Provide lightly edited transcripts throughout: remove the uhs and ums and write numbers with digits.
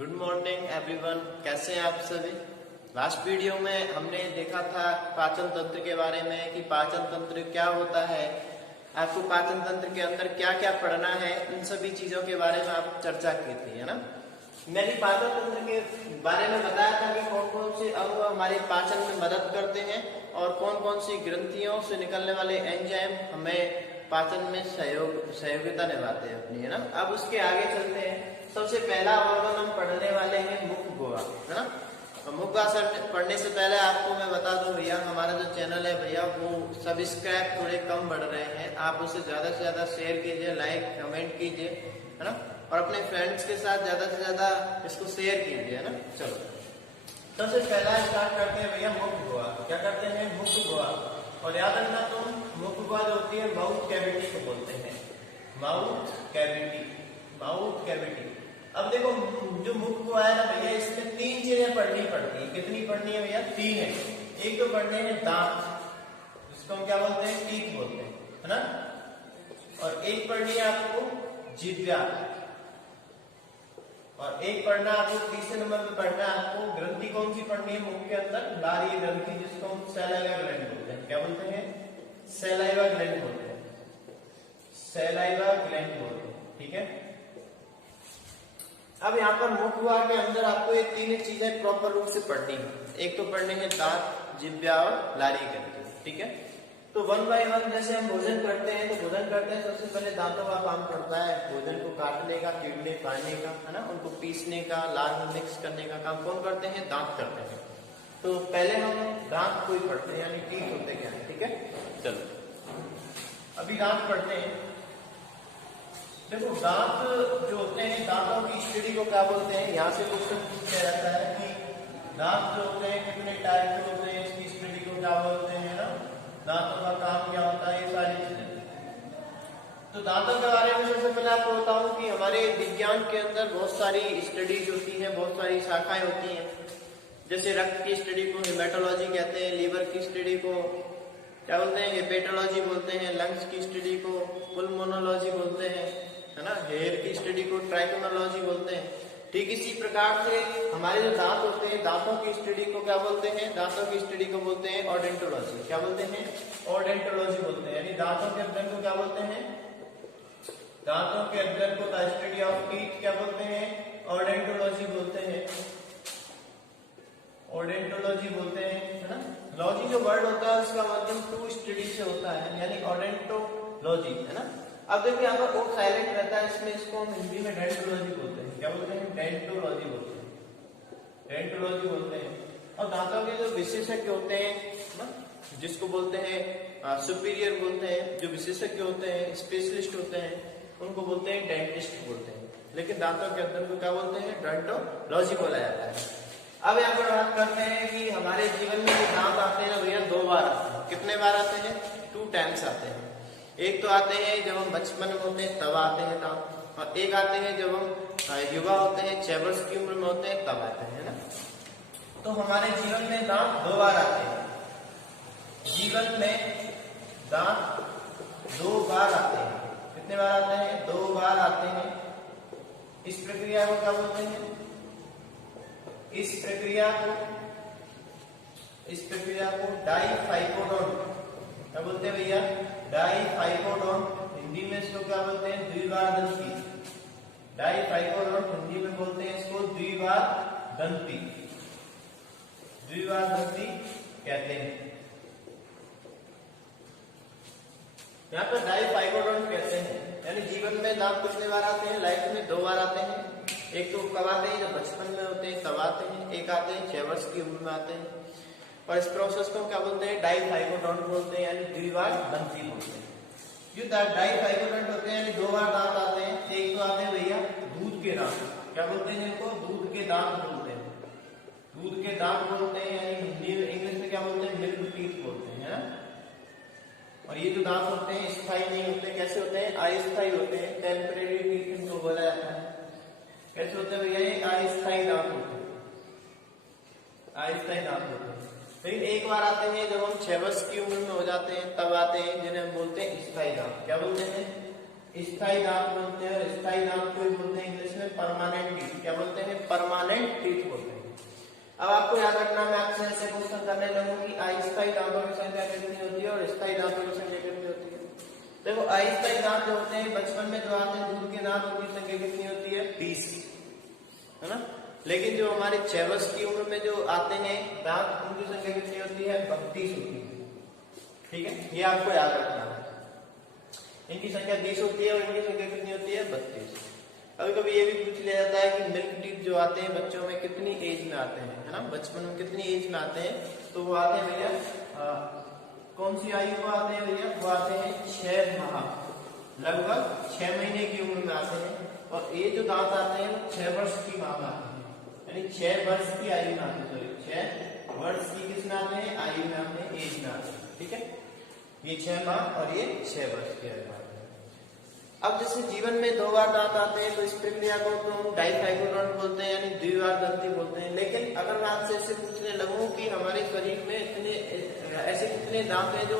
Good morning everyone, कैसे हैं आप सभी। लास्ट वीडियो में हमने देखा था पाचन तंत्र के बारे में कि पाचन तंत्र क्या होता है, आपको पाचन तंत्र के अंदर क्या क्या पढ़ना है, इन सभी चीजों के बारे में आप चर्चा की थी, है ना। मैंने पाचन तंत्र के बारे में बताया था कि कौन कौन से अंग हमारे पाचन में मदद करते हैं और कौन कौन सी ग्रंथियों से निकलने वाले एंजाइम हमें पाचन में सहयोगिता निभाते हैं अपनी, है ना। अब उसके आगे चलते हैं। सबसे पहला ऑर्गन हम पढ़ने वाले हैं मुख गुहा, है ना। मुख गुहा पढ़ने से पहले आपको मैं बता दूं भैया, हमारा जो चैनल है भैया वो सब्सक्राइब थोड़े कम बढ़ रहे हैं, आप उसे ज्यादा से ज्यादा शेयर कीजिए, लाइक कमेंट कीजिए, है ना, और अपने फ्रेंड्स के साथ ज्यादा से ज्यादा इसको शेयर कीजिए, है ना। चलो सबसे पहला स्टार्ट करते हैं भैया मुख गुहा। क्या करते हैं? मुख गुहा। और याद रखना तुम, मुख गुहा जो होती है माउथ कैविटी को बोलते हैं, माउथ कैविटी, माउथ कैविटी। अब देखो जो मुख गुहा है ना भैया, इसमें तीन चीजें पढ़नी पड़ती है। कितनी पढ़नी है भैया? तीन है। एक तो पढ़ने हैं दांत, जिसको हम क्या बोलते हैं? टीथ बोलते हैं, है ना। और एक पढ़नी है आपको जिह्वा, और एक पढ़ना आपको तीसरे नंबर पे पढ़ना है आपको ग्रंथि। कौन सी पढ़नी है मुख के अंदर? लारी ग्रंथि, जिसको हम सैलाइवा ग्लैंड बोलते हैं। क्या बोलते हैं? सैलाइवा ग्लैंड बोलते हैं, सैलाइवा ग्लैंड बोलते हैं, ठीक है। अब यहाँ पर मुख गुहा के अंदर आपको ये तीन चीजें प्रॉपर रूप से पढ़नी है। एक तो पढ़ने हैं दांत, जिह्वा और लारी ग्रंथि, ठीक है। तो वन बाय वन जैसे हम भोजन करते हैं, तो भोजन करते हैं सबसे पहले दांतों का काम पड़ता है भोजन को काटने का, कीड़ने पाने का, है ना, उनको पीसने का, लार में मिक्स करने का काम कौन करते हैं? दांत करते हैं। तो पहले हम दांत को ही पढ़ते हैं, यानी टीथ होते क्या है, ठीक है। चलो अभी दांत पढ़ते हैं। देखो दांत जो होते हैं, दांतों की स्टडी को क्या बोलते हैं? यहाँ से क्वेश्चन पूछा जाता है कि दांत जो होते हैं कितने टाइप के होते हैं, इसकी स्टडी को क्या बोलते हैं, ना, दांतों का काम क्या होता है, ये सारी चीजें। तो दांतों के बारे में सबसे पहले आपको बताऊं कि हमारे विज्ञान के अंदर बहुत सारी स्टडीज होती हैं, बहुत सारी शाखाएं होती हैं। जैसे रक्त की स्टडी को हेमेटोलॉजी कहते हैं, लीवर की स्टडी को क्या बोलते हैं? हेपेटोलॉजी बोलते हैं, लंग्स की स्टडी को पुल्मोनोलॉजी बोलते हैं, है ना, हेयर की स्टडी को ट्राइकोनोलॉजी बोलते हैं। ठीक इसी प्रकार से हमारे जो दांत होते हैं, दांतों की स्टडी को क्या बोलते हैं? दांतों की स्टडी को बोलते हैं ओडेंटोलॉजी। क्या बोलते हैं? ओडेंटोलॉजी बोलते हैं, यानी दांतों के अध्ययन को क्या बोलते हैं? दांतों के अध्ययन को द स्टडी ऑफ टीथ क्या बोलते हैं? ओडेंटोलॉजी बोलते हैं, ओडेंटोलॉजी बोलते हैं, है ना। लॉजी जो वर्ड होता है उसका मतलब टू स्टडी से होता है, यानी ओडेंटोलॉजी, है ना। अब देखिए यहाँ पर ओ साइलेंट रहता है, इसमें इसको हम हिंदी में डेंटोलॉजी बोलते हैं। क्या बोलते हैं? डेंटोलॉजी बोलते हैं, डेंटोलॉजी बोलते हैं। और दांतों के जो विशेषज्ञ होते हैं ना, जिसको बोलते हैं सुपीरियर बोलते हैं, जो विशेषज्ञ होते हैं, स्पेशलिस्ट होते हैं, उनको बोलते हैं डेंटिस्ट बोलते हैं। लेकिन दांतों के अध्ययन को क्या बोलते हैं? डेंटोलॉजी बोला जाता है। अब यहाँ पर बात करते हैं कि हमारे जीवन में जो दांत आते हैं ना भैया, दो बार आते हैं। कितने बार आते हैं? 2 टाइम्स आते हैं। एक तो आते हैं जब हम बचपन में होते हैं तब आते हैं दांत, और एक आते हैं जब हम युवा होते हैं, 6 वर्ष की उम्र में होते हैं तब आते हैं, ना। तो हमारे जीवन में दांत 2 बार आते हैं, जीवन में दांत 2 बार आते हैं। कितने बार आते हैं? 2 बार आते हैं। इस प्रक्रिया को क्या बोलते हैं? इस प्रक्रिया को डाइफाइकोडोन क्या बोलते हैं भैया? डाइफाइकोडोन। हिंदी में इसको क्या बोलते हैं? द्विबार दंती। डाइफाइकोडोन हिंदी में बोलते हैं इसको द्विबार दंती, द्विबार दंती कहते हैं। यहाँ पर डाइफाइकोडोन कहते हैं, यानी जीवन में दांत कितने बार आते हैं? लाइफ में 2 बार आते हैं। एक तो कब आते हैं? जब बचपन में होते हैं तब आते हैं। एक आते हैं 6 वर्ष की उम्र में आते हैं। और इस प्रोसेस को क्या बोलते हैं? डाइफाइकोडोन बोलते हैं, यानी द्विबार दंती बोलते हैं। जो डाइफाइकोडोन होते हैं यानी 2 बार दांत आते हैं। एक तो आते हैं भैया दूध के दांत। क्या बोलते हैं इनको? दूध के दांत बोलते हैं, दूध के दांत बोलते हैं, यानी हिंदी में इंग्लिश में क्या बोलते हैं? मिल्क टीथ बोलते हैं, है ना। और ये जो दांत होते हैं स्थायी नहीं होते। कैसे होते हैं? अस्थायी होते हैं, टेम्परेरी टीथ इनको बोला जाता है। कैसे होते हैं भैया? ये अस्थायी दांत होते हैं, अस्थायी दांत होते हैं। लेकिन एक बार आते हैं जब हम 6 वर्ष की उम्र में हो जाते हैं तब आते हैं, जिन्हें हम बोलते हैं स्थायी दांत। क्या बोलते हैं? स्थायी दांत बोलते हैं। और स्थायी दांत को बोलते हैं इंग्लिश में परमानेंट टीथ। क्या बोलते हैं? परमानेंट अब आपको याद रखना, मैं आपसे ऐसे क्वेश्चन करने लगूं कि अस्थायी दांतों की संख्या कितनी होती है और स्थायी दांतों की संख्या कितनी होती है। देखो अस्थायी दांत जो होते हैं बचपन में जो आते हैं दूध के दांत, उनकी संख्या कितनी होती है 20, है ना। लेकिन जो हमारे 6 वर्ष की उम्र में जो आते हैं दांत, उनकी संख्या कितनी होती है 32 होती है। ठीक है, ये आपको याद रखना है। इनकी संख्या 20 होती है और इनकी संख्या कितनी होती है 32। कभी कभी ये भी पूछ लिया जाता है कि मिल्क टीथ जो आते हैं बच्चों में कितनी एज में आते हैं, है ना, बचपन में कितनी एज में आते हैं। तो वो आते हैं भैया कौन सी आयु में आते हैं भैया, वो आते हैं 6 माह, लगभग 6 महीने की उम्र में आते हैं। और ये जो दांत आते हैं वो 6 वर्ष की माह में आते हैं, यानी 6 वर्ष की आयु में आते हैं, सॉरी 6 वर्ष की किस में आते हैं, आयु में आते हैं, एज में आते हैं। ठीक है, ये 6 माह और ये 6 वर्ष की आयु में आते हैं। अब जैसे जीवन में 2 बार दांत आते हैं तो इस प्रक्रिया को तो हम डाइफाइकोडोंट बोलते हैं, यानी द्विबार दंती बोलते हैं। लेकिन अगर मैं आपसे ऐसे पूछने लगूं कि हमारे शरीर में इतने ऐसे कितने दांत हैं जो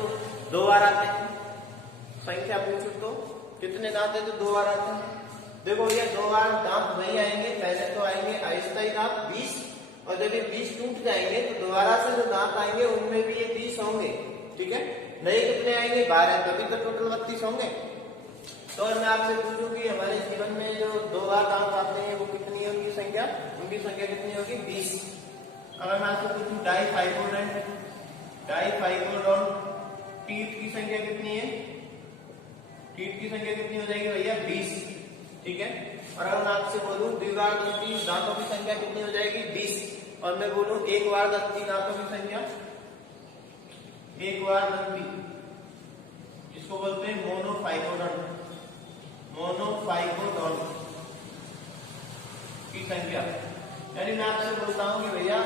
2 बार आते हैं, संख्या पूछो तो कितने दांत हैं जो 2 बार आते हैं। देखो ये 2 बार दांत वही आएंगे, पहले तो आएंगे अस्थायी दांत 20, और जब ये 20 टूट जाएंगे तो दोबारा से जो दांत आएंगे उनमें भी ये 20 होंगे। ठीक है, नए कितने आएंगे 12, तभी तो टोटल 32 होंगे। तो अगर मैं आपसे पूछूं कि हमारे जीवन में जो 2 बार दांत आते हैं वो कितनी है उनकी संख्या कितनी होगी 20। अगर मैं आपसे पूछूं डाइफाइकोडोंट टीथ की संख्या कितनी है, टीथ की संख्या कितनी हो जाएगी भैया 20। ठीक है, और अगर मैं आपसे बोलूं द्विबार दंती दांतों की संख्या कितनी हो जाएगी 20, और मैं बोलूं एक बार दंती दांतों की संख्या, एक बार दंती इसको बोलते हैं मोनोफाइकोडोंट की संख्या, यानी मैं आपसे बोलता हूं कि भैया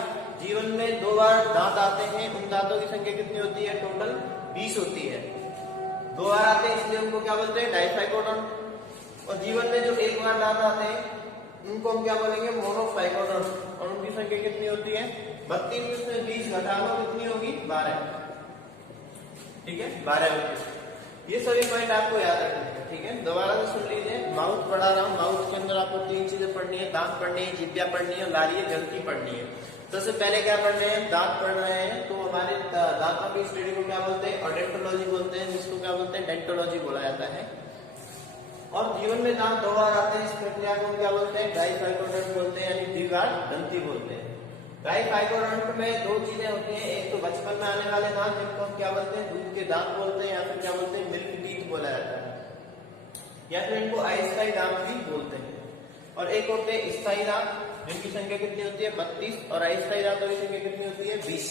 जीवन में 2 बार दांत आते हैं, उन दांतों की संख्या कितनी होती है, टोटल 20 होती है। 2 बार आते हैं इसलिए उनको क्या बोलते हैं डाइफाइकोडोंट, और जीवन में जो 1 बार दांत आते हैं उनको हम क्या बोलेंगे मोनोफाइकोडोंट, और उनकी संख्या कितनी होती है 32 में 20 घटा लो कितनी होगी 12। ठीक है, 12 होगी। ये सभी पॉइंट आपको याद रखने हैं। ठीक है, दोबारा से सुन लीजिए, माउथ पढ़ा रहा हूँ। माउथ के अंदर आपको 3 चीजें पढ़नी है, दांत पढ़नी है, जिह्वा पढ़नी है, लारिये ग्रंथि पढ़नी है। सबसे पहले क्या पढ़ रहे हैं, दांत पढ़ रहे हैं। तो हमारे दांतों की स्टडी को क्या बोलते हैं, ओडेंटोलॉजी बोलते हैं, जिसको क्या बोलते हैं डेंटोलॉजी बोला जाता है। और जीवन में दांत 2 बार आते हैं, इस प्रक्रिया को क्या बोलते हैं डाइफाइकोडोंट बोलते हैं, यानी द्विबार दंती बोलते हैं। डाइफाइकोडोंट में 2 चीजें होती हैं, एक तो बचपन में आने वाले दांत जिनको हम क्या बोलते हैं दूध के दांत बोलते हैं, या फिर क्या बोलते हैं मिल्क टीथ बोला जाता है, या फिर इनको अस्थायी दांत भी बोलते हैं। और एक होते हैं स्थायी दांत जिनकी संख्या कितनी होती है 32, और अस्थायी दांतों की संख्या कितनी होती है 20।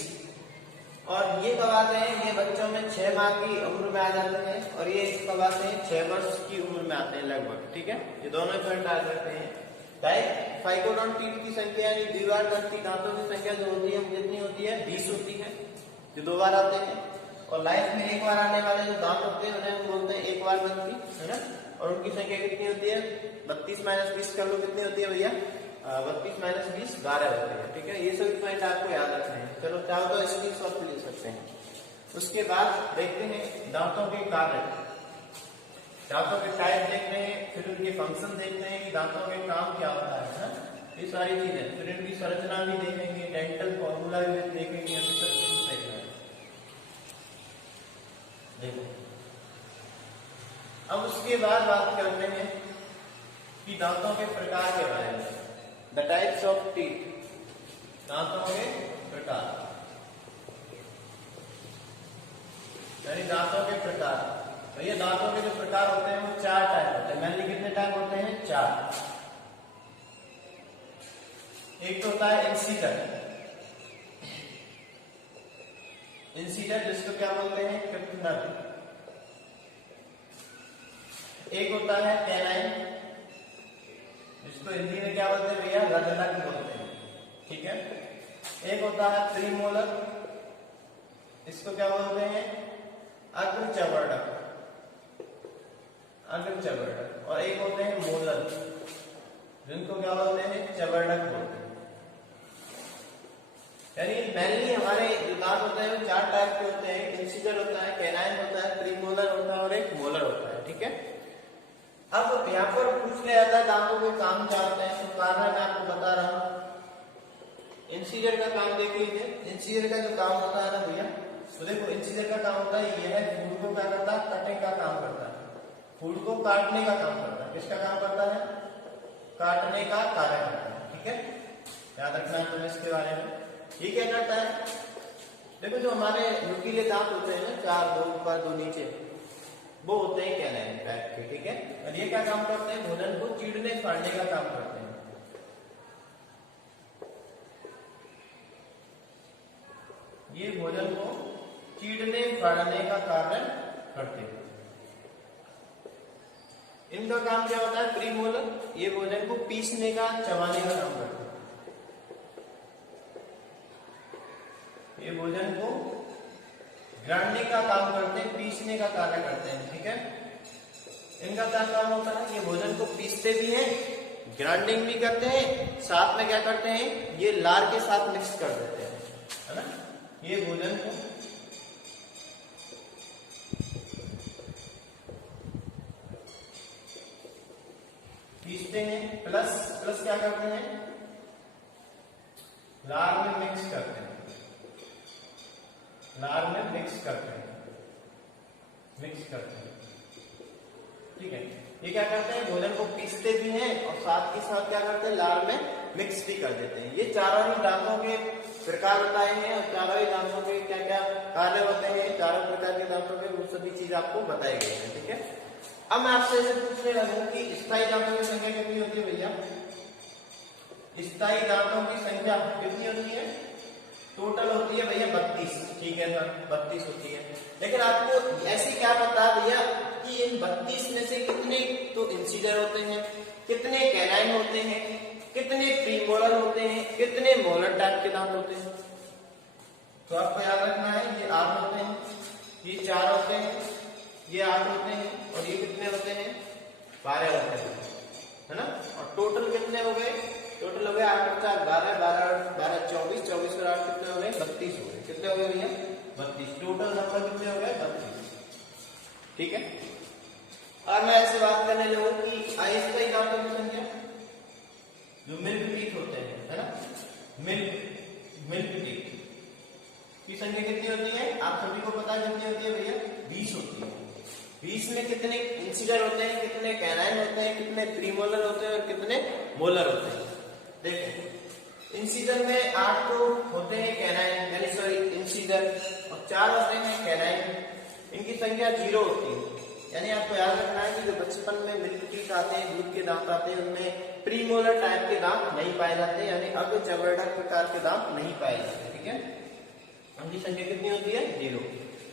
और ये कब आते हैं, ये बच्चों में 6 माह की उम्र में आ जाते हैं, और ये कब आते हैं 6 वर्ष की उम्र में आते हैं लगभग। ठीक है, ये दोनों पॉइंट आ जाते हैं। डाइफाइकोडोंट टीथ की संख्या यानी द्विबार दंती दांतों की संख्या जो होती है वो कितनी होती है 20 होती है, जो 2 बार आते हैं। और लाइफ में 1 बार आने वाले जो दांत होते हैं उन्हें हम बोलते हैं 1 बार दंती, है ना। और उनकी संख्या कितनी होती है 32 - 20 कर लो कितनी होती है भैया 32 - 20 12 होती है। ठीक है, ये सभी पॉइंट आपको याद रखने हैं। चलो चाहो तो स्क्रीनशॉट ले सकते हैं। उसके बाद देखते हैं दांतों के कार्य, दांतों के टाइप देख रहे हैं, फिर उनके फंक्शन देखते हैं कि दांतों के काम क्या होता है ना, ये सारी चीजें। फिर इनकी संरचना भी देखेंगे, डेंटल फॉर्मूला भी देखेंगे, अभी सब चीज देख रहे हैं। देखो अब उसके बाद बात करते हैं कि दांतों के प्रकार के बारे में, द टाइप्स ऑफ टीथ, दांतों के प्रकार, यानी दांतों के प्रकार। तो ये दांतों के जो प्रकार होते हैं वो 4 टाइप होते हैं। मेनली कितने टाइप होते हैं 4। एक तो होता है इंसीजर, इंसीजर जिसको क्या बोलते हैं कृत्नक। एक होता है कैनाइन, जिसको हिंदी में क्या बोलते हैं भैया रदनक बोलते हैं। ठीक है, एक होता है प्रीमोलर, इसको क्या बोलते हैं अग्रचवर्णक, अग्रचवर्णक। और एक होते हैं मोलर, जिनको क्या बोलते हैं चवर्णक बोलते हैं। यानी मेनली हमारे जो दांत होते हैं वो 4 टाइप के होते हैं, इंसीजर होता है, कैनाइन होता है, प्रीमोलर होता है और एक मोलर होता है। ठीक है, अब यहाँ पर पूछ लिया जाता है दांतों के काम क्या होते हैं, तो कारण मैं आपको बता रहा हूं। इंसीजर का काम देख लीजिए। इंसीजर का जो काम होता है ना भैया, तो देखो इंसीजर का काम होता है यह है, फूड को क्या करता है, कटिंग का काम करता है, फूड को काटने का काम करता है। किसका काम करता है? काटने का कार्य करता है। ठीक है, याद रखना है तुम्हें इसके बारे में। ये क्या करता है, देखो जो हमारे नुकीले दांत होते हैं ना, 4 2 ऊपर 2 नीचे, वो होते हैं कैनाइन टाइप के। ठीक है, और ये क्या काम करते हैं, भोजन को चीरने फाड़ने का काम करते हैं। ये भोजन को चीरने फाड़ने का कार्य करते हैं। इनका काम क्या होता है, प्रीमोलर, ये भोजन को पीसने का, चबाने का काम करते हैं। ये भोजन को ग्राइंडिंग का काम करते हैं, पीसने का कार्य करते हैं। ठीक है, इनका क्या काम होता है, ये भोजन को पीसते भी हैं, ग्राइंडिंग भी करते हैं, साथ में क्या करते हैं, ये लार के साथ मिक्स कर देते हैं, है ना। ये भोजन को पीसते हैं, प्लस क्या करते हैं, लार में मिक्स करते हैं, लार में मिक्स करते हैं। ठीक है, ये क्या करते हैं, भोजन को पीसते भी हैं और साथ के साथ क्या करते हैं, लार में मिक्स भी कर देते हैं। ये चारों ही दांतों के प्रकार बताए हैं, और चारों ही दांतों के क्या क्या कार्य होते हैं, चारों प्रकार के दांतों के वो सभी चीज आपको बताई गई है। ठीक है, अब मैं आपसे पूछने लगूं कि स्थायी दांतों की संख्या कितनी होती है भैया? स्थायी दांतों की संख्या कितनी होती है? टोटल होती है भैया 32। ठीक है सर, 32 होती है। लेकिन आपको ऐसे क्या पता भैया कि इन 32 में से कितने तो इंसीजर होते हैं, कितने कैनाइन होते हैं, कितने प्रीमोलर होते हैं, कितने मोलर टाइप के दांत होते हैं? तो आपको याद रखना है, ये 8 होते हैं, ये 4 होते हैं, ये 8 होते हैं, और ये कितने होते हैं, 12 होते हैं, है ना। और टोटल कितने हो गए, टोटल हो गए 8 और 4 12, 12 24, 24 और 8 कितने हो गए, 32 हो गए। कितने हो गए भैया? 32। टोटल नंबर कितने हो गए? 32। ठीक है, और मैं ऐसे बात करने लगूं कि अस्थायी दांतों की संख्या, जो मिल्क टीथ होते हैं, है ना, मिल्क टीथ की संख्या कितनी होती है? आप सभी को पता है कितनी होती है भैया? 20 होती है। 20 में कितने इंसीजर होते हैं, कितने कैनाइन होते हैं, कितने प्रीमोलर होते हैं और कितने मोलर होते हैं? देखो इंसीजर में 8 तो होते हैं कैनाइन, यानी सॉरी इंसीजर, और 4 होते हैं कैनाइन। इनकी संख्या 0 होती है। यानी आपको याद रखना है कि जो बचपन में मिल्क टीथ आते हैं, दूध के दांत आते हैं, उनमें प्रीमोलर टाइप के दांत नहीं पाए जाते, यानी अग्रचवर्धक प्रकार के दांत नहीं पाए जाते। ठीक है, उनकी संख्या कितनी होती है? 0।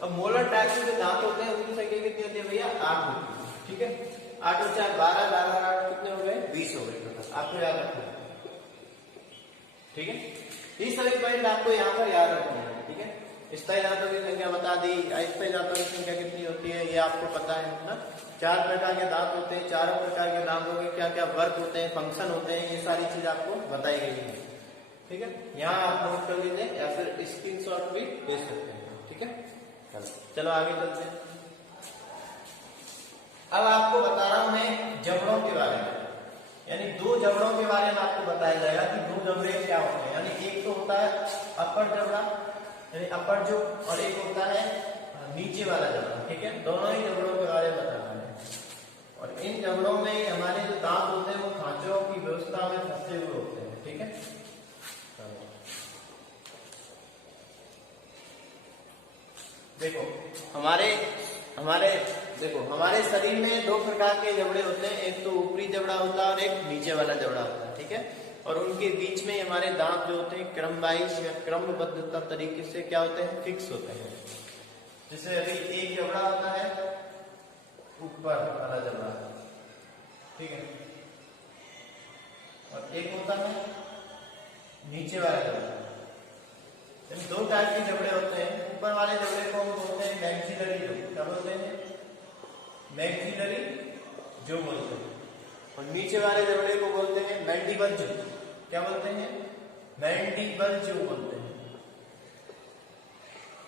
अब मोलर टाइप के जो दांत होते हैं उनकी संख्या कितनी होती है भैया? 8 होती है। ठीक है, 8 और 4 12, 12 और 8 कितने हो गए? 20 हो गए। आपको याद रखना है। ठीक है, ये सभी पॉइंट आपको यहाँ पर याद रखने हैं। ठीक है, स्थायी दांतों की संख्या बता दी, अस्थायी दांतों की संख्या कितनी होती है ये आपको पता है ना। 4 प्रकार के दांत होते हैं, चारों प्रकार के दांतों के क्या क्या वर्क होते हैं, फंक्शन होते हैं, ये सारी चीज आपको बताई गई है। ठीक है, यहाँ आप नोट कर लीजिए या फिर स्क्रीनशॉट भी भेज सकते हैं। ठीक है, चलो आगे चलते हैं। अब आपको बता रहा हूं मैं जबड़ों के बारे में, यानी 2 जबड़ों के बारे में आपको बताया जाएगा कि 2 जबड़े क्या होते हैं। यानी एक तो होता है अपर जबड़ा, यानी अपर जो, और एक होता है नीचे वाला जबड़ा। ठीक है, दोनों ही जबड़ों के बारे में बताना है। और इन जबड़ों में हमारे जो दांत होते हैं वो खांचों की व्यवस्था में फंसे हुए होते हैं। ठीक है, देखो हमारे शरीर में 2 प्रकार के जबड़े होते हैं, एक तो ऊपरी जबड़ा होता है और एक नीचे वाला जबड़ा होता है। ठीक है, और उनके बीच में हमारे दांत जो होते हैं क्रम वाइज या क्रमबद्धता तरीके से क्या होते हैं, फिक्स होते हैं। जैसे अभी एक जबड़ा होता है ऊपर वाला जबड़ा, ठीक है, और एक होता है नीचे वाला जबड़ा। 2 टाइप के जबड़े होते हैं। ऊपर वाले जबड़े को हम बोलते हैं मैक्सिलरी जो, क्या बोलते हैं? मैक्सिलरी जो बोलते हैं। और नीचे वाले जबड़े को बोलते हैं मैंडिबल जो। क्या बोलते हैं? मैंडिबल जो बोलते हैं।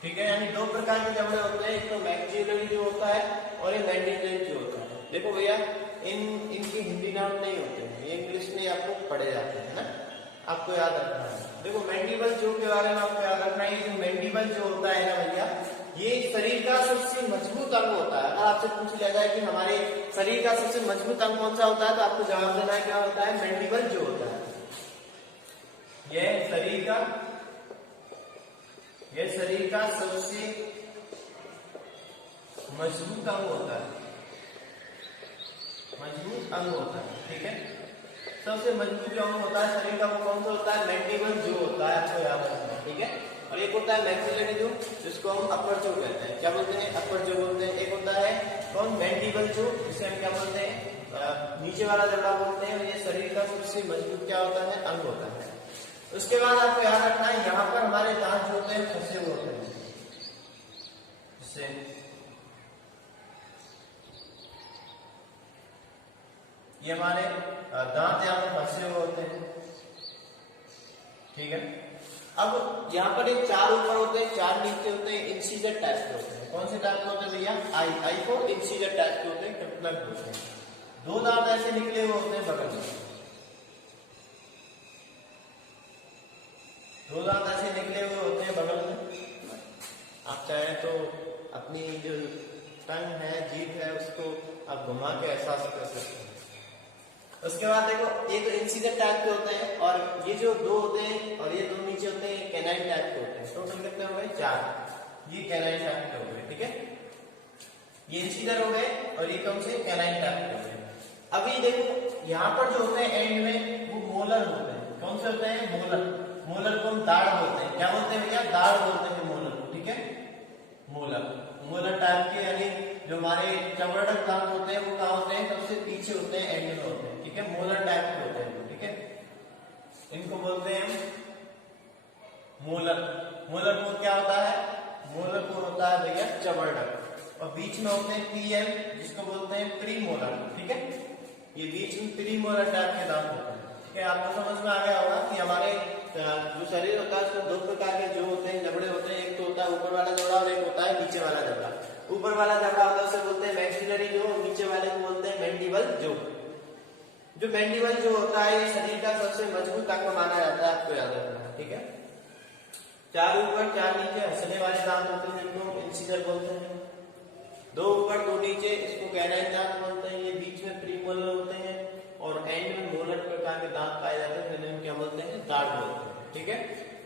ठीक है, यानी 2 प्रकार के जबड़े होते हैं, एक तो मैक्सिलरी जो होता है और एक मैंडिबल जो होता है। देखो भैया इनकी हिंदी नाम नहीं होते हैं, ये इंग्लिश में आपको पढ़े जाते हैं ना। आपको याद रखना है। देखो मैंडिबल जो के बारे में आपको याद रखना है, ये जो मैंडिबल जो होता है ना भैया, ये शरीर का सबसे मजबूत अंग होता है। अगर आपसे पूछ लिया जाए कि हमारे शरीर का सबसे मजबूत अंग कौन सा होता है, तो आपको जवाब देना है क्या होता है, मैंडिबल जो होता है। यह शरीर का सबसे मजबूत अंग होता है, मजबूत अंग होता है, ठीक है। सबसे मजबूत जो अंग होता है शरीर का वो कौन सा होता है, मैंडिबल जो होता है, आपको याद रखना है, ठीक है। और एक होता है मैक्सिलरी जो, जिसको हम अपर जो कहते हैं, क्या बोलते हैं, अपर जो बोलते हैं। एक होता है कौन, मैंडिबल जो, जिसे हम क्या बोलते हैं, नीचे वाला जबड़ा बोलते हैं। ये शरीर का सबसे मजबूत क्या होता है, अंग होता है। उसके बाद आपको याद रखना है, यहाँ पर हमारे दांत जो होते हैं फंसे हुए होते हैं, इससे ये हमारे दांत यहाँ पर फंसे हुए होते हैं, ठीक है। अब यहाँ पर एक 4 ऊपर होते हैं, 4 नीचे होते हैं, इंसीजर टाइप के होते हैं। कौन से टाइप के होते हैं भैया, आई को इंसीजर टाइप के होते हैं, प्लग होते हैं। 2 दांत ऐसे निकले हुए होते हैं बगल में, 2 दांत ऐसे निकले हुए होते हैं बगल में। आप चाहे तो अपनी जो टंग है, जीभ है, उसको आप घुमा के एहसास कर सकते हैं। उसके बाद देखो, ये तो इंसीजर टाइप के होते हैं, और ये जो 2 होते हैं और ये 2 नीचे होते हैं, कैनाइन टाइप के होते हैं। टोटल कितने हो गए, 4। ये कैनाइन टाइप के हो गए, ठीक है। ये इंसीजर हो गए और ये कौन से, कैनाइन टाइप के हो गए। अभी देखो यहाँ पर जो होते हैं एंड में, वो मोलर होते हैं। कौन से होते हैं, मोलर। मोलर को हम दाढ़ बोलते हैं, क्या बोलते हैं भैया, दाढ़ बोलते हैं मोलर को, ठीक है। मोलर टाइप के, यानी जो हमारे चमड़क दांत होते हैं वो कहाँ होते हैं, सबसे पीछे होते हैं, एंड में होते हैं, ठीक है। मोलर टाइप के होते हैं, ठीक है। इनको बोलते हैं मोलर। मोलर को क्या होता है, मोलर को होता है भैया चमड़क, और बीच में होते हैं पीएम, जिसको बोलते हैं प्री मोलर, ठीक है। ये बीच में प्री मोलर टाइप के दांत होते हैं, ठीक है। आपको समझ में आ गया होगा कि हमारे जो शरीर होता है उसमें 2 प्रकार के जो होते हैं, जबड़े होते हैं। एक तो होता है ऊपर वाला जबड़ा और एक होता है नीचे वाला जबड़ा। ऊपर वाला जबड़ा होता है उसे बोलते हैं मैक्सिलरी जो, नीचे वाले को बोलते हैं मैंडिबल जो। जो मैंडिबल जो होता है, ये शरीर का सबसे मजबूत अंग माना जाता है, आपको याद रखना है, ठीक है। 4 ऊपर 4 नीचे हंसने वाले दांत होते हैं, जिनको इंसीजर बोलते हैं। 2 ऊपर 2 नीचे, इसको कैनाइन दांत बोलते हैं। ये बीच में प्रीमोलर होते हैं और एंड में मोलर प्रकार के दांत पाए जाते हैं, जिन्हें हम क्या बोलते हैं, दाढ़ बोलते हैं, ठीक है।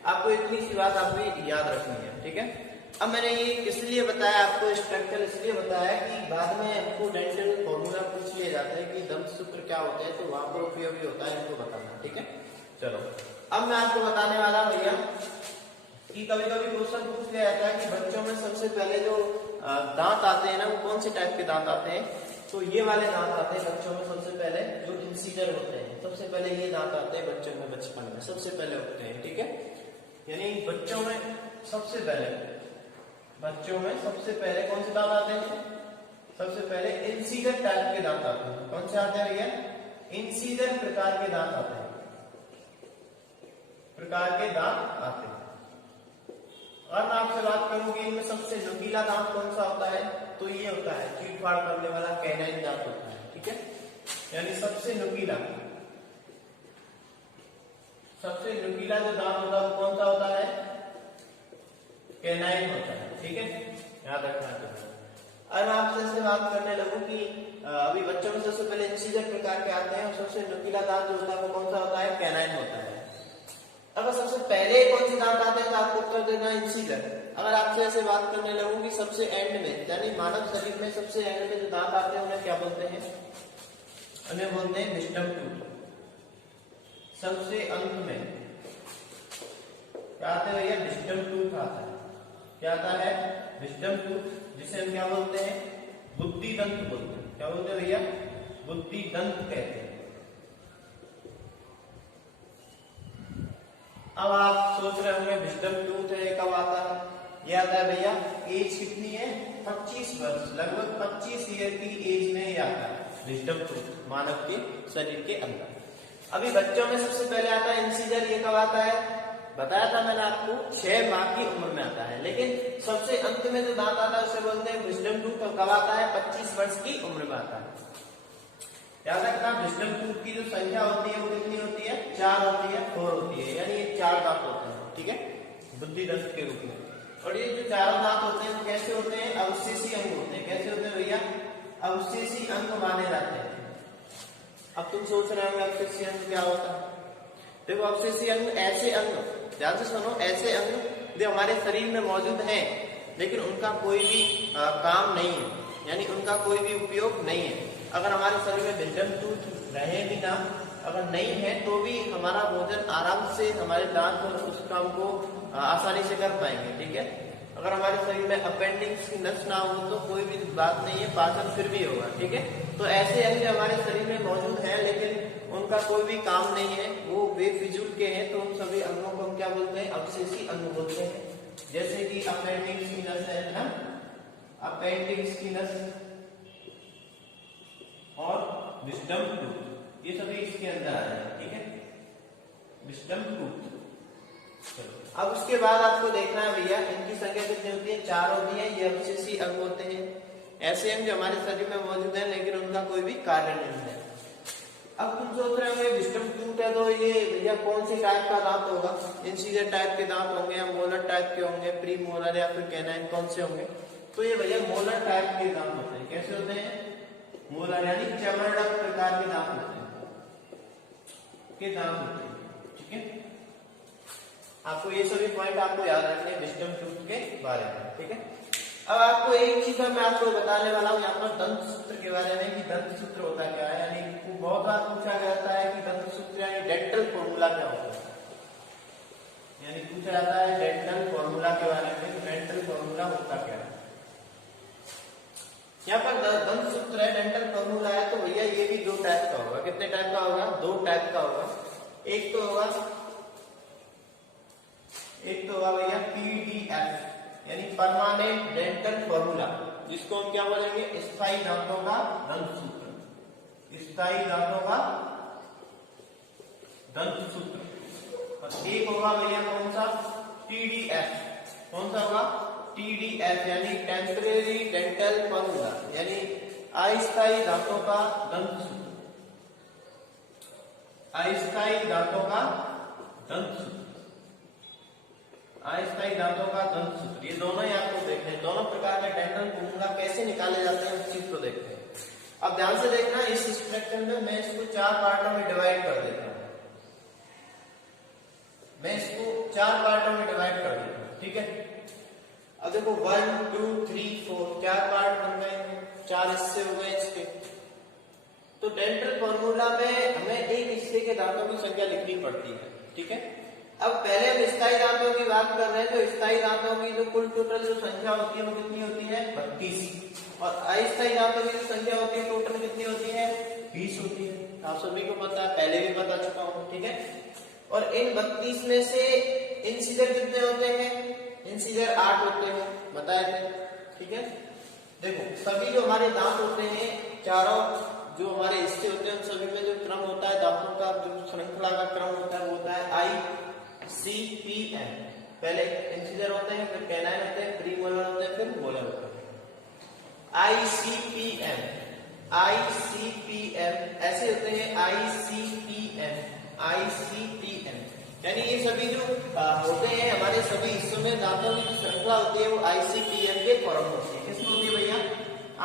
आपको इतनी सी बात आपको याद रखनी है, ठीक है। अब मैंने ये किस लिए बताया आपको, स्ट्रक्चर इसलिए बताया कि बाद में आपको डेंटल फॉर्मूला पूछ लिए जाते हैं कि दंत सूत्र क्या होते हैं, तो वहां पर उपयोगी होता है, इनको बताना, ठीक है। चलो अब मैं आपको बताने वाला हूं भैया कि कभी कभी क्वेश्चन पूछ लिया जाता है कि बच्चों में सबसे पहले जो दांत आते हैं ना, वो कौन से टाइप के दांत आते हैं, तो ये वाले दांत आते हैं बच्चों में सबसे पहले, जो इंसीजर होते हैं। सबसे पहले ये दांत आते हैं बच्चों में, बचपन में सबसे पहले होते हैं, ठीक है। यानी बच्चों में सबसे पहले कौन से दांत आते हैं, सबसे पहले इंसीजर टाइप के दांत आते हैं। कौन से आते हैं भैया, इंसीजर प्रकार के दांत आते हैं, हैं। और मैं आपसे बात करूंगी इनमें सबसे नुकीला दांत कौन सा होता है, तो ये होता है चीड़ फाड़ करने वाला कैनाइन दांत होता है, ठीक है। यानी सबसे नुकीला जो दांत होता है वो कौन सा होता है, कैनाइन होता है, ठीक है, याद रखना है। और मैं आपसे ऐसे बात करने लगूं कि अभी बच्चों में सबसे पहले इंसीजर प्रकार के आते हैं, और सबसे नुकीला दांत जो होता है वो कौन सा होता है, कैनाइन होता है। अगर सबसे पहले कौन से दांत आते हैं तो आपको उत्तर देना इंसीजर। अगर आपसे ऐसे बात करने लगूं कि सबसे एंड में, यानी मानव शरीर में सबसे एंड में जो दांत आते हैं उन्हें क्या बोलते हैं, उन्हें बोलते हैं विस्डम टूथ। सबसे अंत में क्या आता है भैया, विस्डम टूथ आता है। क्या आता है, विस्डम टूथ, जिसे हम क्या बोलते हैं, बुद्धि दंत बोलते हैं। क्या बोलते हैं भैया, बुद्धि दंत कहते हैं। अब आप सोच रहे होंगे विस्डम टूथ है कब आता है, ये आता है भैया एज कितनी है, 25 वर्ष, लगभग 25 ईयर की एज में ये आता है विस्डम टूथ मानव के शरीर के अंदर। अभी बच्चों में सबसे पहले आता है इंसीजर, ये कब आता है, बताया था मैंने आपको, 6 माह की उम्र में आता है। लेकिन सबसे अंत में जो दांत आता है उसे बोलते हैं विस्डम टूथ, और कब आता है, 25 वर्ष की उम्र में आता है। याद रखना, विस्डम टूथ की जो संख्या होती है वो कितनी होती है, 4 होती है, 4 होती है। चार दांत होते हैं, ठीक है, बुद्धि दंत के रूप में। और ये जो चारों दांत होते हैं वो कैसे होते हैं, अवशेषी अंग होते हैं। कैसे होते हैं भैया, अवशेषी अंग माने जाते हैं। अब तुम सोच रहे हो अवशेषी अंग क्या होता है। देखो अवशेषी अंग ऐसे अंग, ध्यान से सुनो, ऐसे अंग जो हमारे शरीर में मौजूद हैं लेकिन उनका कोई भी काम नहीं है, यानी उनका कोई भी उपयोग नहीं है। अगर हमारे शरीर में विजडम टूथ रहे भी ना, अगर नहीं है तो भी हमारा भोजन आराम से हमारे दांत उस काम को आसानी से कर पाएंगे, ठीक है। अगर हमारे शरीर में अपेंडिक्स की नस ना हो तो कोई भी बात नहीं है, पाचन फिर भी होगा, ठीक है। तो ऐसे अंग हमारे शरीर में मौजूद है लेकिन उनका कोई भी काम नहीं है, वो बेफिजूल के हैं, तो उन सभी अंगों को हम क्या बोलते हैं, अवशेषी अंग बोलते हैं। जैसे कि अपेंडिक्स की नस है ना, अपेंडिक्स की नस और विजडम टूथ, ये सभी इसके अंदर आ जाए, ठीक है, विजडम टूथ। अब उसके बाद आपको देखना है भैया इनकी संख्या कितनी होती है, चार होती है। ये अवशेषी अंग होते हैं, ऐसे अंग जो हमारे शरीर में मौजूद है लेकिन उनका कोई भी कार्य नहीं है। अब तुम सोच रहे हो विजडम टूथ है तो ये भैया कौन सी टाइप का दांत होगा, इंसीजर टाइप के दांत होंगे या मोलर टाइप के होंगे, प्री मोलर या फिर कैनाइन, कौन से होंगे। तो ये भैया मोलर टाइप के दांत होते हैं। कैसे होते हैं, मोलर यानी चमड़क प्रकार के दांत होते हैं, ठीक है। आपको ये सभी पॉइंट आपको याद रखने हैं विजडम टूथ के बारे में, ठीक है। अब आपको एक चीज मैं आपको बताने वाला हूँ यहाँ पर दंत सूत्र के बारे में कि दंत सूत्र होता क्या है, यानी बहुत बार पूछा जाता है कि दंत सूत्र यानी डेंटल फॉर्मूला क्या होता है, यानी पूछा जाता है डेंटल फॉर्मूला के बारे में, डेंटल फॉर्मूला होता क्या है। यहाँ पर दंत सूत्र है, डेंटल फॉर्मूला है, तो भैया ये भी दो टाइप का होगा। कितने टाइप का होगा, दो टाइप का होगा। एक तो होगा भैया पीडीएफ यानी परमानेंट डेंटल फॉर्मूला, जिसको हम क्या बोलेंगे, स्थायी दांतों का दंत सूत्र, स्थायी दांतों का दंत सूत्र। और एक होगा भैया कौन सा, टीडीएफ, कौन सा होगा, टीडीएफ यानी टेम्परेरी डेंटल फॉर्मूला, यानी अस्थायी दांतों का दंत सूत्र, अस्थायी दांतों का दंत सूत्र, अस्थायी दांतों का दंत सूत्र। ये दोनों ही आपको देखने, दोनों प्रकार के डेंटल फॉर्मूला कैसे निकाले जाते हैं उस चीज को देखते हैं। अब ध्यान से देखना, इस स्ट्रक्चर में मैं इसको चार पार्टों में डिवाइड कर देता हूं, मैं इसको चार पार्टों में डिवाइड कर देता हूं, ठीक है। अब देखो 1 2 3 4 चार पार्ट बन गए, चार हिस्से हो गए इसके। तो डेंटल फॉर्मूला में हमें एक हिस्से के दांतों की संख्या लिखनी पड़ती है, ठीक है। अब पहले हम स्थायी दांतों की बात कर रहे हैं, तो स्थायी दांतों की जो कुल टोटल जो संख्या होती है वो कितनी होती है, 32। और अस्थायी दांतों की जो संख्या होती है टोटल कितनी होती है, 20 होती है। आप सभी को पता है, पहले भी बता चुका हूँ, ठीक है। और इन 32 में से इंसीजर कितने होते हैं, इंसीजर 8 होते हैं, बताए थे, ठीक है। देखो सभी जो हमारे दांत होते हैं, चारों जो हमारे हिस्से होते हैं, उन सभी में जो क्रम होता है दांतों का, जो श्रृंखला का क्रम होता है वो होता है ICPM। पहले इंसीजर होते हैं, फिर कैनाइन होते हैं, प्री मोलर होते हैं, फिर मोलर होते हैं। ICPM ऐसे होते हैं, ICPM यानी ये सभी जो होते हैं हमारे सभी हिस्सों में दांतों की श्रृंखला होती है वो ICPM के फॉर्म होती है। किसमें होती है भैया,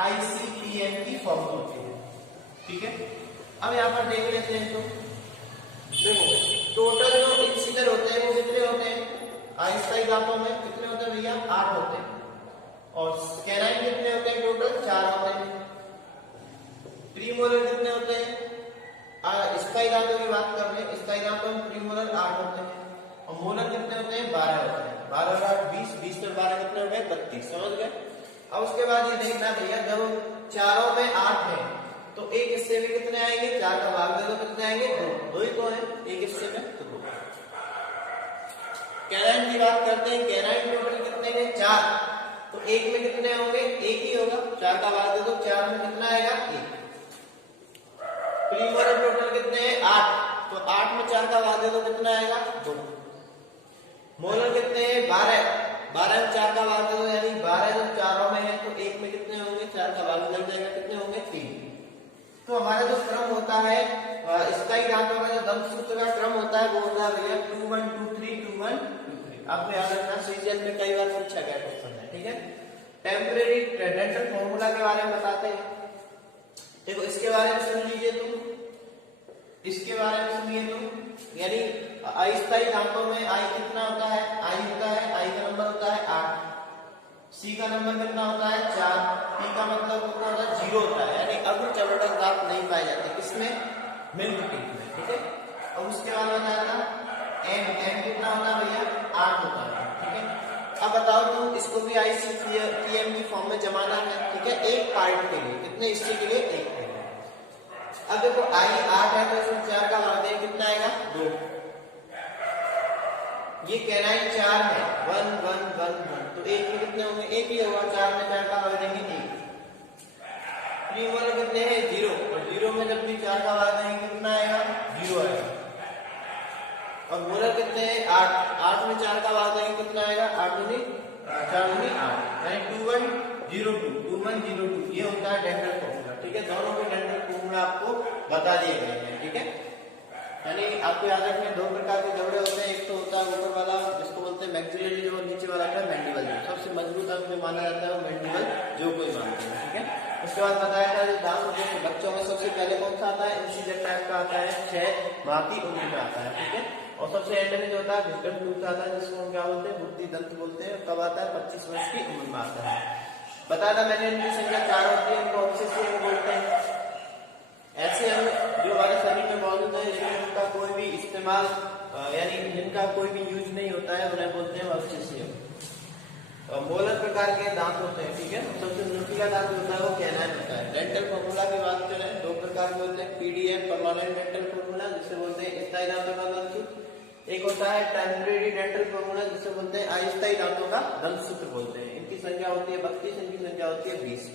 ICPM की फॉर्म होती है, ठीक है। अब यहाँ पर देख लेते हैं, तो देखो टोटल जो इंसीजर होते हैं वो कितने होते हैं, अस्थायी दांतों में कितने होते हैं भैया, 8 होते हैं। और कैनाइन कितने होते हैं, टोटल 4 होते हैं। प्रीमोलर कितने होते हैं, स्थायी दांतों की बात कर रहे हैं, स्थायी दांतों में प्रीमोलर 8 होते हैं। और मोलर कितने होते हैं, 12 होते हैं। 12 और 8 20, 20 और 12 कितने हो गए, 32। समझ गए। अब उसके बाद ये देखना भैया, जब चारों में 8 है तो एक हिस्से में कितने आएंगे, 4 का भाग दे दो, कितने आएंगे, 2 ही तो है एक हिस्से में, तो 2। कैनाइन की बात करते हैं, कैनाइन टोटल कितने हैं, 4, तो एक में कितने होंगे, एक ही होगा, 4 का भाग दे दो, 4 में कितना आएगा, 1। प्रीमोलर टोटल कितने हैं, 8, तो 8 में 4 का भाग दे दो, कितना आएगा, 2। मोलर कितने हैं, 12, 12 में 4 का भाग दे दो, यानी 12 जब चारों में है तो एक में कितने होंगे, 4 का भाग लग जाएगा, कितने होंगे, 3। तो हमारा जो क्रम होता है स्थायी दांतों का जो दंत सूत्र का क्रम होता है वो होता है भैया 2 1 2 3 2 1 2 3। आपको याद रखना, सीजीएल में कई बार पूछा गया क्वेश्चन है, ठीक है। टेम्परेरी डेंटल फॉर्मूला के बारे में बताते हैं। देखो इसके बारे में सुन लीजिए तुम, इसके बारे में सुनिए तुम, यानी अस्थायी दांतों में आई कितना होता है, आई होता है, आई का नंबर होता है 8, सी का नंबर कितना होता है 4, पी का मतलब कितना होता है 0 होता है, यानी अग्र चवटक दांत नहीं पाए जाते किसमें, मिल्क टीथ में, ठीक है। अब उसके बाद बताया था एम कितना होता है भैया 8 होता है, ठीक है। अब बताओ तुम इसको भी आईसीपीएम की फॉर्म में जमाना है, ठीक है, एक पार्ट के लिए, कितने हिस्से के लिए, एक के लिए। अब देखो आई 8 है तो इसमें 4 का भाग दें कितना आएगा 2, ये कैनाइन 4 है 1 1 1 1, तो एक में कितने होंगे, एक ही होगा, 4 में 4 का भाग देंगे 1, प्रीमोलर कितने हैं 0, और 0 में जब भी 4 का भाग देंगे कितना आएगा 0 आएगा, और मोलर कितने हैं 8, 8 में 4 का भाग देंगे कितना आएगा 8 दूनी 4 दूनी 8, यानी 2 1 0 2 2 1 0 2, ये होता है डेंटल फॉर्मूला, ठीक है। दोनों के डेंटल फॉर्मूला आपको बता दिए गए हैं, ठीक है। यानी आपको याद रखना दो प्रकार के जबड़े होते हैं, एक तो होता है ऊपर वाला जिसको बोलते हैं मैक्सिलरी जो, नीचे वाला होता है मैंडिबल जो, सबसे मजबूत अंग में माना जाता है वो मैंडिबल जो कोई मानते हैं, ठीक है। उसके बाद बताया था जो दांत होते हैं बच्चों में सबसे पहले कौन सा आता है, इंसीजर टाइप का आता है 6 माह की उम्र में आता है, ठीक है। और सबसे एंड में जो होता है विस्डम टूथ आता है जिसको हम क्या बोलते हैं बुद्धि दंत बोलते हैं, कब आता है 25 वर्ष की उम्र में आता है। बताया था मैंने इनकी संख्या 4 होती है, इनको ऑब्सेसिव बोलते हैं। ऐसे हम जो हमारे शरीर में मौजूद है लेकिन उनका कोई भी इस्तेमाल यानी जिनका कोई भी यूज नहीं होता है उन्हें बोलते हैं ऑब्सेसिव। मोलर प्रकार के दांत होते हैं, ठीक है। सबसे नुकीला दांत होता है वो कैनाइन होता है। डेंटल फॉर्मूला की बात करें दो प्रकार के होते हैं, पीडीएफ परमानेंट डेंटल फॉर्मूला जिसे बोलते हैं स्थायी दांतों का दंत सूत्र, एक होता है टेम्परेरी डेंटल फॉर्मूला जिसे बोलते हैं अस्थायी दांतों का दंत सूत्र बोलते हैं। इनकी संख्या होती है 32, इनकी संख्या होती है 20,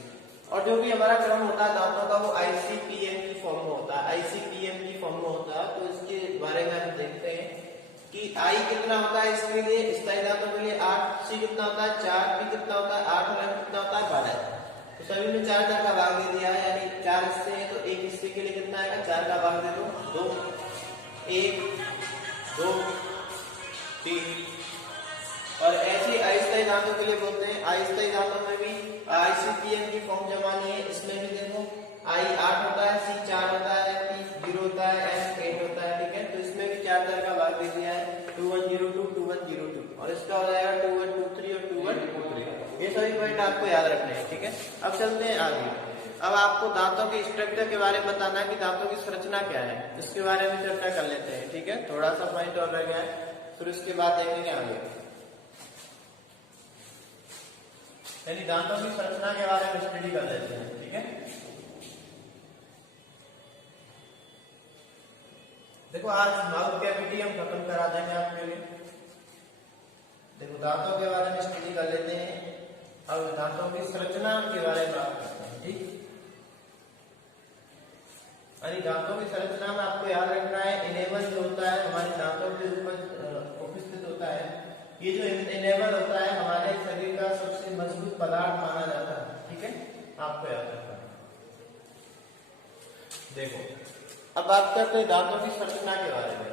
और जो भी हमारा क्रम होता है दांतों का वो आईसीपीएम की फॉर्म में होता है, आईसीपीएम की फॉर्म में होता है। तो इसके बारे में हम देखते हैं कि आई कितना होता है इसके लिए, स्थायी दांतों के लिए 8, सी कितना होता है 4, पी कितना होता है 8, और एम कितना होता है 12। तो सभी में 4 4 का भाग दे दिया है, यानी 4 हिस्से हैं तो एक हिस्से के लिए कितना आएगा 4 का भाग दे दो 2, 1 2 3। और ऐसे अस्थायी दांतों के लिए बोलते हैं, अस्थायी दांतों में भी आईसीपीएम की फॉर्म जमानी है। इसमें भी देखो आई 8 होता है, सी 4 होता है, पी 0 होता है, एम 8 होता है, ठीक है। तो इसमें भी 4 4 का भाग दे दिया है 2 1 0 2 2 1 0 2, और इसका हो जाएगा 2 1 2 3 और 2 1 2 3। ये सभी पॉइंट आपको याद रखने हैं, ठीक है। अब चलते हैं आगे। अब आपको दांतों के स्ट्रक्चर के बारे में बताना है कि दांतों की संरचना क्या है, इसके बारे में चर्चा कर लेते हैं, ठीक है। थोड़ा सा पॉइंट और रह गया है, फिर उसके बाद देखेंगे आगे। यानी दांतों की संरचना के बारे में स्टडी कर लेते हैं, ठीक है। देखो आज माउथ कैविटी हम खत्म करा देंगे आपके लिए। देखो दांतों के बारे में स्टडी कर लेते हैं, अब दांतों की संरचना के बारे में बात करते हैं, ठीक। यानी दांतों की संरचना में आपको याद रखना है इनेबल जो होता है हमारे दांतों के ऊपर उपस्थित होता है, ये जो इनेबल होता है हमारे शरीर का सबसे मजबूत पदार्थ माना जाता है, ठीक है। आपको याद रखना है। देखो अब बात करते हैं दांतों की संरचना के बारे में।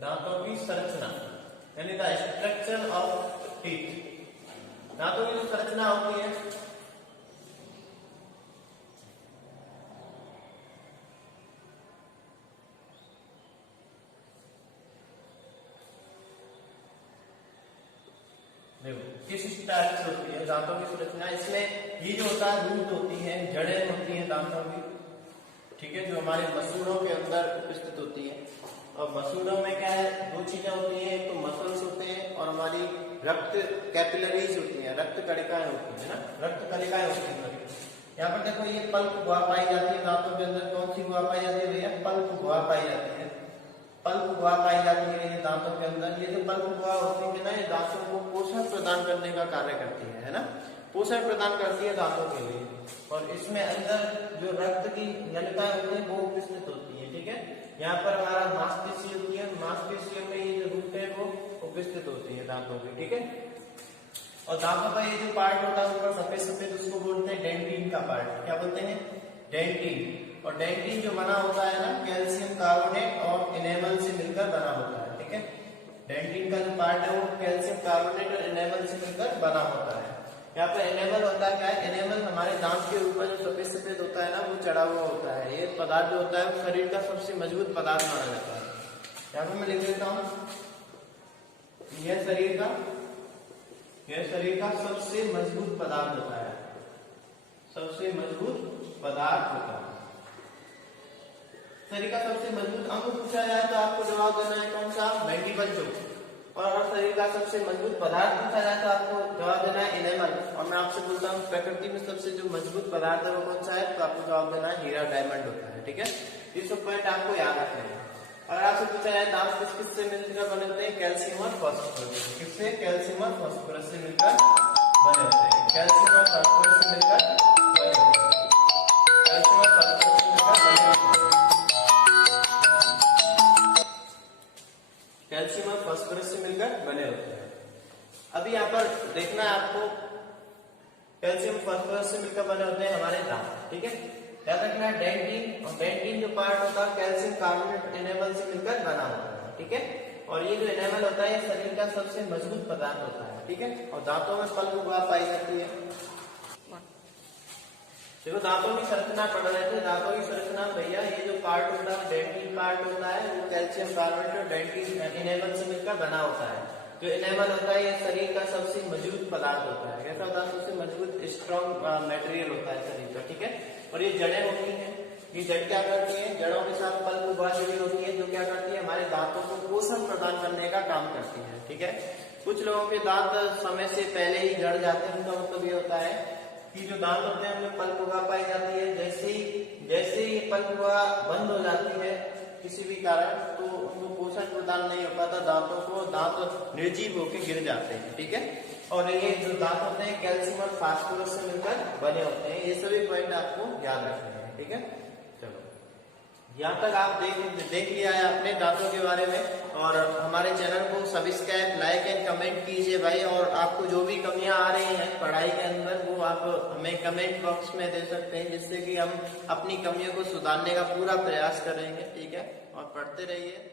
दांतों की संरचना यानी द स्ट्रक्चर ऑफ टीथ। दांतों की जो संरचना होती है किस टाइप से होती है दांतों की संरचना। इसमें ये जो होता है रूट होती है, जड़ें होती हैं दांतों की, ठीक है, जो हमारे मसूड़ों के अंदर उपस्थित होती है। और मसूड़ों में क्या है, दो चीजें होती हैं, एक तो मसल्स होते हैं और हमारी रक्त कैपिलरीज होती हैं, रक्त कणिकाएं होती है ना, रक्त कणिकाएं होती हैं। यहाँ पर देखो ये पल्प गुहा पाई जाती है दांतों के अंदर। कौन सी गुहा पाई जाती है भैया, पल्प गुहा पाई जाती है। पल्प गुहा पाई जाती है ये दांतों के अंदर। ये जो पल्प गुहा होती है ना, ये दांतों को पोषण प्रदान करने का कार्य करती है ना, पोषण प्रदान करती है दांतों के लिए। और इसमें अंदर जो रक्त की नलिकाएं होती है वो उपस्थित होती है, ठीक है। यहाँ पर हमारा मांसपेशी होती है, मांसपेशियों में ये जो रूट है वो उपस्थित होती है दांतों की, ठीक है। और दांतों का ये जो पार्ट होता है ऊपर सफेद सफेद, उसको बोलते हैं डेंटिन का पार्ट। क्या बोलते हैं, डेंटिन। और डेंटिन जो बना होता है ना कैल्शियम कार्बोनेट और इनेमल से मिलकर बना होता है, ठीक है। डेंटिन का जो पार्ट है वो कैल्शियम कार्बोनेट और इनेमल से मिलकर बना होता है। यहाँ पे इनेमल होता है क्या है, इनेमल हमारे दांत के ऊपर जो सफेद सफेद होता है ना वो चढ़ा हुआ होता है। ये पदार्थ जो होता है वो शरीर का सबसे मजबूत पदार्थ माना जाता है। यहाँ पे मैं लिख देता हूँ, यह शरीर का सबसे मजबूत पदार्थ होता है, सबसे मजबूत पदार्थ होता है। शरीर का सबसे मजबूत अंग पूछा जाए तो आपको जवाब देना है कौन सा, मैंडिबल जो। और शरीर का सबसे मजबूत पदार्थ पूछा जाए तो आपको जवाब देना है इनेमल। और मैं आपसे बोलता हूँ प्रकृति में सबसे जो मजबूत पदार्थ है वो कौन सा है, तो आपको जवाब देना है हीरा डायमंड होता है, ठीक है। ये सब पॉइंट आपको याद रखने हैं। अगर आपसे पूछा जाए दांत किस किस से मिलकर बने होते हैं, कैल्शियम और फास्फोरस। किससे, कैल्शियम और फास्फोरस से मिलकर बने होते हैं। कैल्शियम और फास्फोरस से मिलकर बने होते हैं। कैल्शियम और फास्फोरस से मिलकर बने होते हैं। कैल्शियम और फास्फोरस से मिलकर बने होते हैं। अभी यहाँ पर देखना है आपको, कैल्शियम फास्फोरस से मिलकर बने होते हैं हमारे दांत, ठीक है। याद रखना है डेंटिन, और डेंटिन जो पार्ट होता है कैल्शियम कार्बोनेट इनेमल से मिलकर बना होता है, ठीक है। और ये जो इनेमल होता है ये शरीर का सबसे मजबूत पदार्थ होता है, ठीक है। और दांतों में पल्प गुहा पाई जाती है। देखो दांतों की संरचना पढ़ रहे थे, दांतों की संरचना भैया ये जो पार्ट होता है डेंटिन पार्ट होता है वो कैल्शियम कार्बोनेट और डेंटिन इनेमल से मिलकर बना होता है। जो इनेमल होता है ये शरीर का सबसे मजबूत पदार्थ होता है। कैसा होता है, सबसे मजबूत स्ट्रॉन्ग मटेरियल होता है शरीर का, ठीक है। और ये जड़ें होती हैं, ये जड़ क्या करती हैं, जड़ों के साथ पल्प गुहा जुड़ी होती है जो क्या करती है, हमारे दांतों को पोषण प्रदान करने का काम करती है, ठीक है। कुछ लोगों के दांत समय से पहले ही जड़ जाते हैं, उनका मतलब ये होता है कि जो दांत होते हैं उनमें पल्प गुहा पाई जाती है। जैसे ही पल्प गुहा बंद हो जाती है किसी भी कारण तो उनको पोषण प्रदान नहीं हो पाता दांतों को, दांत निर्जीव होकर गिर जाते हैं, ठीक है। और ये जो दांत होते हैं कैल्शियम और फास्फोरस से मिलकर बने होते हैं। ये सभी पॉइंट आपको याद रखने हैं, ठीक है। चलो यहाँ तक आप देख लिया है अपने दांतों के बारे में। और हमारे चैनल को सब्सक्राइब, लाइक एंड कमेंट कीजिए भाई। और आपको जो भी कमियां आ रही हैं पढ़ाई के अंदर वो आप हमें कमेंट बॉक्स में दे सकते हैं, जिससे कि हम अपनी कमियों को सुधारने का पूरा प्रयास करेंगे, ठीक है। और पढ़ते रहिए।